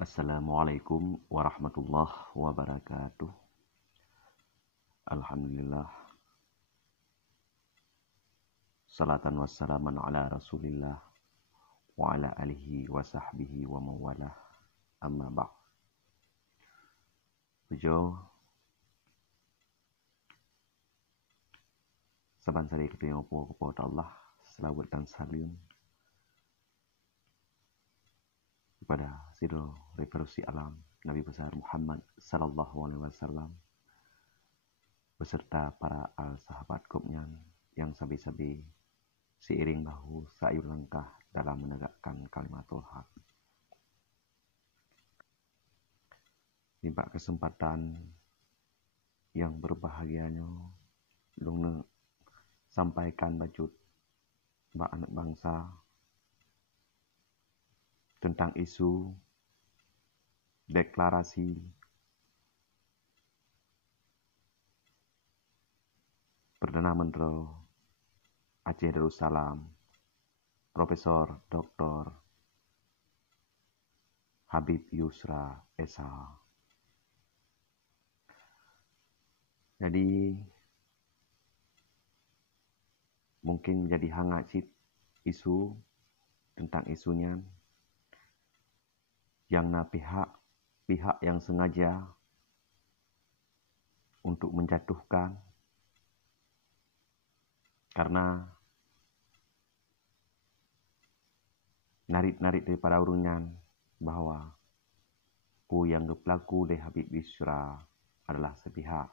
Assalamualaikum warahmatullahi wabarakatuh. Alhamdulillah. Salatan wassalaman ala rasulillah wa ala alihi wa sahbihi wa mawalah. Amma ba'd. Pujo saban sari kita yang kepada Allah, selawat dan salam kepada Sidro Revolusi Alam Nabi besar Muhammad sallallahu alaihi wasallam beserta para sahabat kopnya yang sabi-sabi seiring bahu sayur langkah dalam menegakkan kalimatul haq. Nimpak kesempatan yang berbahagianya lung sampaikan bajut mbak anak bangsa tentang isu deklarasi Perdana Menteri Aceh Darussalam Profesor Dr. Habib Yusra SH. Jadi mungkin menjadi hangat isu tentang isunya yang pihak yang sengaja untuk menjatuhkan karena narik daripada urungan bahwa ku yang pelaku dari Habib Yusra adalah sepihak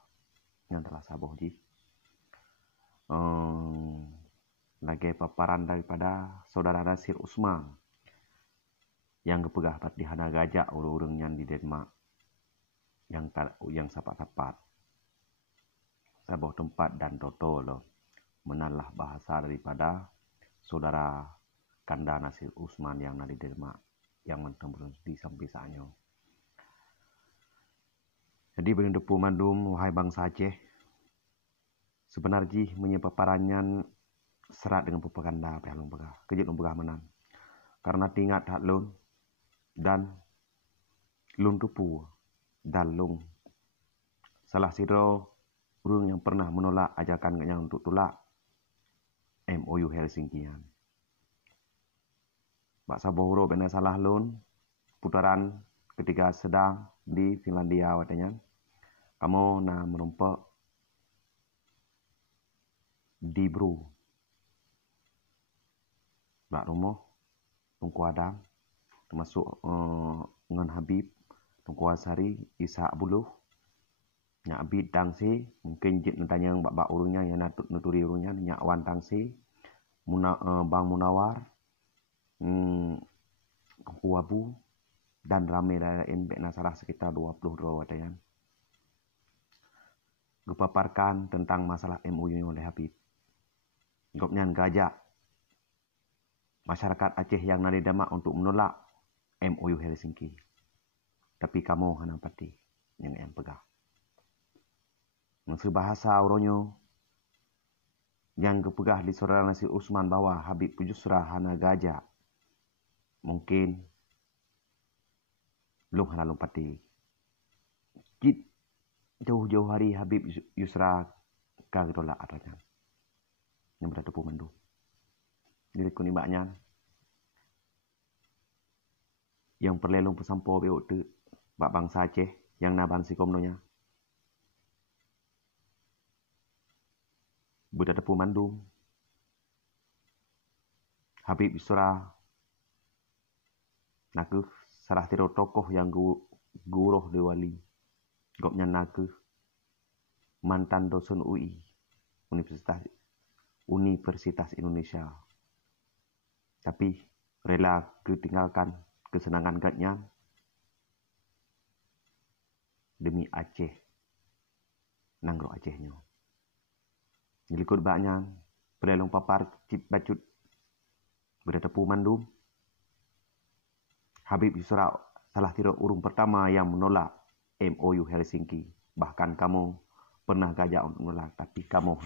yang telah saboh lagi paparan daripada saudara Nasir Usman yang kepegah di hana gajak urung-urungnya di Denmark yang sapat-sapat saboh tempat dan toto loh menalah bahasa daripada saudara Kanda Nasir Usman yang di Denmark yang mentembus di sampisanya. Jadi berdepu mandum wahai bangsa Aceh, sebenarnya menyepaparannya serat dengan propaganda pihak lung pegah kejut lung pegah menang karena tingkat hak lun dan lung tupu dan lung salah sidro urung yang pernah menolak ajakan yang untuk tolak MOU Helsinkian. Mbak Sabohro benar salah lun putaran ketika sedang di Finlandia watanya kamu merumpak di Bru Mbak Romo Tungku Adam termasuk ngan Habib Tungku Asari Isa Buluh Nyak Abid Tangsi mungkin jit nentanya mbak urungnya yang nuturi urungnya Nyak Wan Tangsi Bang Munawar Tungku Wabu dan ramai lain bekna salah sekitar 22 watayan gepaparkan tentang masalah MOU oleh Habib. Gopnyan gajak masyarakat Aceh yang nadi damak untuk menolak MOU Helsinki. Tapi kamu hana pati yang pegah. Maksud bahasa uronyo yang kepegah di saudara Nasir Usman bahwa Habib Yusra hana gajak. Mungkin belum hana pati. Jauh-jauh hari Habib Yusra kagitolak adanya. Yang berada mandu. Diri kuni baknya. Yang perlelung pesampo beuk tu bak bangsa Aceh yang naban si komnonya. Berada mandu. Habib Yusra naku salah tiro tokoh yang guruh di wali. Gopnya naku mantan dosen UI Universitas Indonesia. Tapi rela ketinggalkan kesenangan katnya demi Aceh. Nanggro Acehnya. Nyelikut baknya pelelong papar cip bacut berdepu mandum. Habib Yusra salah tiro urung pertama yang menolak MOU Helsinki. Bahkan kamu pernah gajak untuk menolak, tapi kamu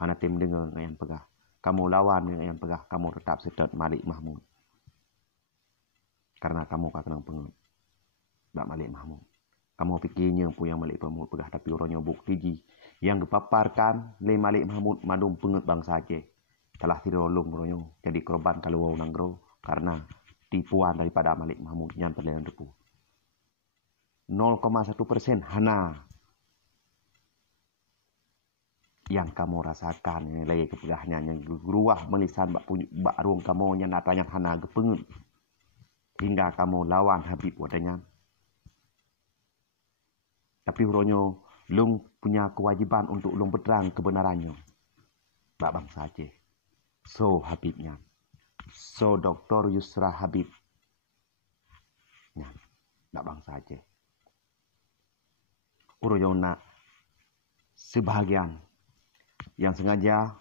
hanatim dengan yang pegah. Kamu lawan dengan yang pegah, kamu tetap sedot Malik Mahmud. Karena kamu kena pengut. Bak Malik Mahmud. Kamu fikirnya pun yang Malik Mahmud pegah tapi orangnya bukti ji. Yang dipaparkan le Malik Mahmud madum pengut bangsa Aceh. Telah tirolong orangnya jadi korban kalau nanggro karena tipuan daripada Malik Mahmud yang terlihat depu. 0,1% hana yang kamu rasakan ini lagi kepegahnya yang geruah melisan bak ruang kamu yang natanya hana gepengut hingga kamu lawan Habib wadanya. Tapi uronyo lung punya kewajiban untuk lung berterang kebenarannya. Bak bangsa Aceh. So Habibnya. So Dr. Yusra Habib. Ya, bak bangsa Aceh. Uronyo nak sebahagian yang sengaja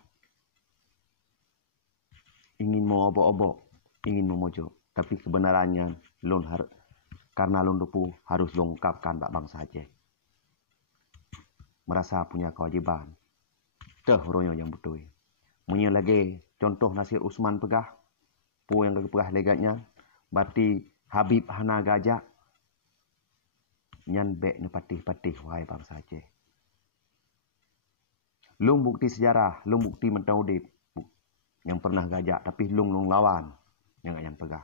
ingin mau obok-obok, ingin memojok. Tapi kebenarannya lung karena lung dupu harus lung ungkapkan bak bangsa Aceh. Merasa punya kewajiban. Teh ronyo yang betul. Punya lagi contoh Nasir Usman pegah. Pu yang pegah legatnya. Berarti Habib hana gajak. Nyan bek ni patih-patih wahai bangsa Aceh. Lung bukti sejarah. Lung bukti mentau udip. Yang pernah gajak. Tapi lung lawan. Yang pegah.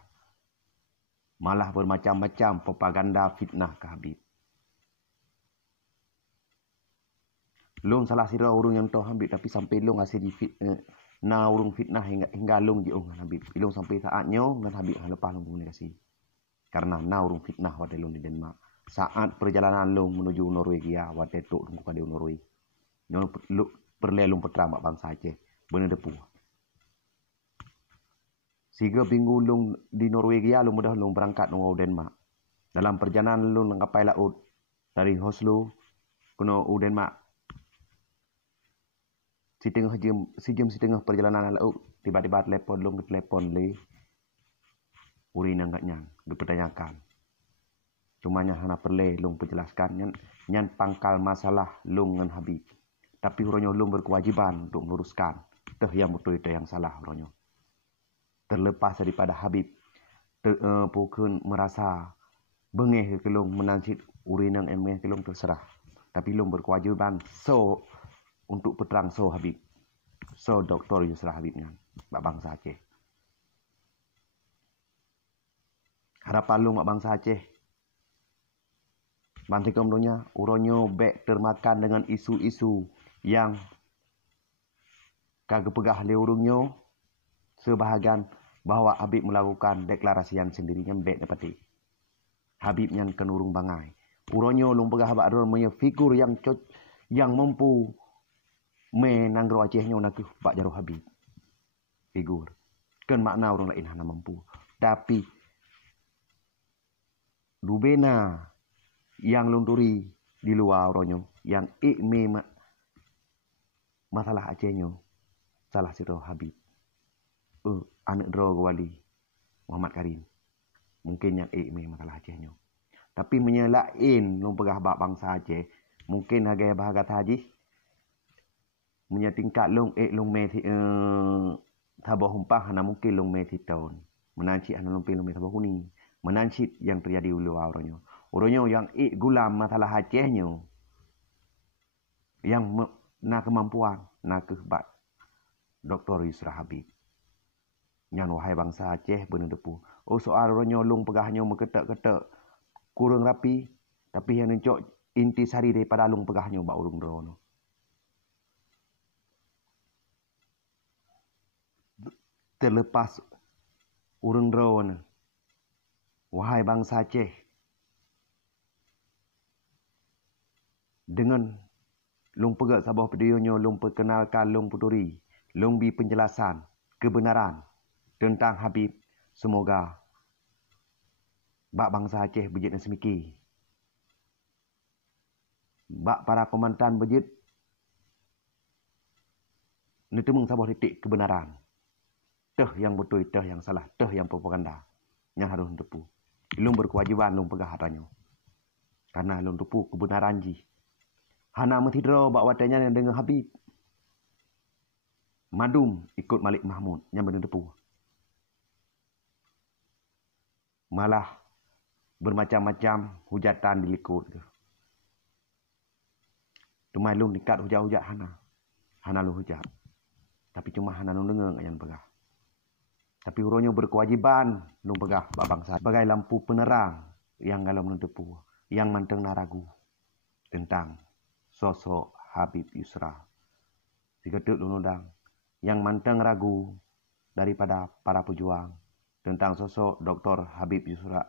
Malah bermacam-macam propaganda fitnah ke Habib. Lung salah sira urung yang tahu Habib tapi sampai lung asyik di na urung fitnah hingga lung diung Habib. Lung sampai saatnya dengan Habib lepas lung komunikasi. Karena na urung fitnah wadai lung di Denmark. Saat perjalanan lung menuju Norwegia wadai tok lung pada Norway. Nyon perle lung peterang bangsa Aceh. Benar depu. Siga minggu lung di Norwegia lung mudah lung berangkat nang Denmark. Dalam perjalanan lung nang kapal laut dari Oslo ke Denmark. Sejam setengah perjalanan laut tiba-tiba telepon lung le uri nanggaknya dipertanyakan. Cuma hana perle lung penjelaskan nyan pangkal masalah lung dengan Habib. Tapi uronyo lung berkewajiban untuk meluruskan. Teh yang betul itu yang salah uronyo. Terlepas daripada Habib pukun merasa bengeh ke lung menancit uri nang emeh ke lung terserah. Tapi lung berkewajiban untuk peterang so Habib. So Dr. Yusra Habibnya. Bak bangsa Aceh. Harapan lu bak bangsa Aceh. Bantai komdonya. Uronyo bek termakan dengan isu-isu yang kagak pegah le urungnya. Sebahagian bahawa Habib melakukan deklarasi yang sendirinya bek dapati. Habib yang kenurung bangai. Uronyo lung pegah bak adornya figur yang mampu menanggro Acehnya nak bak jaruh Habib. Figur. Kan makna orang lain hana mampu. Tapi dubena yang lunduri di luar orangnya. Yang ikme masalah Acehnya. Salah siro Habib. Anak dro wali Muhammad Karim. Mungkin yang ikme masalah Acehnya. Tapi menyelain lung pegah bak bangsa Aceh. Mungkin harga bahagat haji. Tingkat lung meti tabah humpah hana mungkin lung meti tahun menancit hana lung lung meti tabah kuning menancit yang terjadi ulu orangnya yang gulam masalah Acehnya yang na kemampuan na kehebat Dr. Yusra Habib yang wahai bangsa Aceh benar depu soal orangnya lung pegahnya meketak-ketak kurang rapi tapi yang nencok inti sari daripada lung pegahnya bak urung drono. Terlepas urang drone wahai bangsa Aceh dengan lung pegak sabah pedionya lung perkenalkan lung puturi lung bi penjelasan kebenaran tentang Habib semoga bak bangsa Aceh bejit dan semiki bak para komandan bejit netemung sabah titik kebenaran. Teh yang betul, teh yang salah, teh yang propaganda. Yang harus tepu. Lung berkewajiban lung pegah hatanya. Karena lung tepu kebenaran ji. Hana mentidro bak watanya yang dengan Habib. Madum ikut Malik Mahmud yang benar tepu. malah bermacam-macam hujatan di likut tu. Tumai lung dekat hujat-hujat hana lu hujat. Tapi cuma hana lu dengar yang pegah. Tapi uronyo berkewajiban lu pegah bangsa sebagai lampu penerang yang kalau menutupu, yang manteng naragu tentang sosok Habib Yusra. Sigetuk lu nudang yang manteng ragu daripada para pejuang tentang sosok Dr. Habib Yusra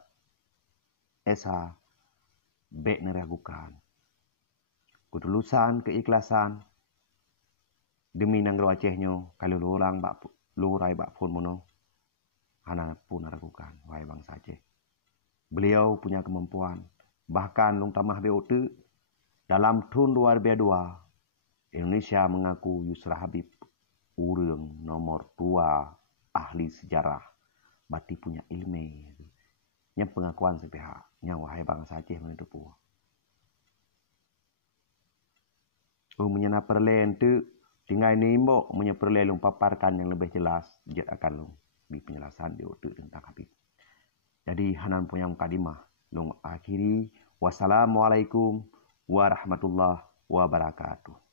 Esa bek neragukan. Ketulusan, keikhlasan demi nanggro Acehnya kalau lulang bak lurai bak pun mono hana pun neragukan wahai bangsa Aceh. Beliau punya kemampuan bahkan lung tamah BOT dalam tahun 2002 Indonesia mengaku Yusra Habib urang nomor 2 ahli sejarah bati punya ilmu yang pengakuan sepihak yang wahai bangsa Aceh menutupu. Menyana perlen tu tinggal ni mbok punya perlen lung paparkan yang lebih jelas jet akan lung di penjelasan dia tu tentang Habib. Jadi hanan punya mukadimah lung akhiri wassalamualaikum warahmatullahi wabarakatuh.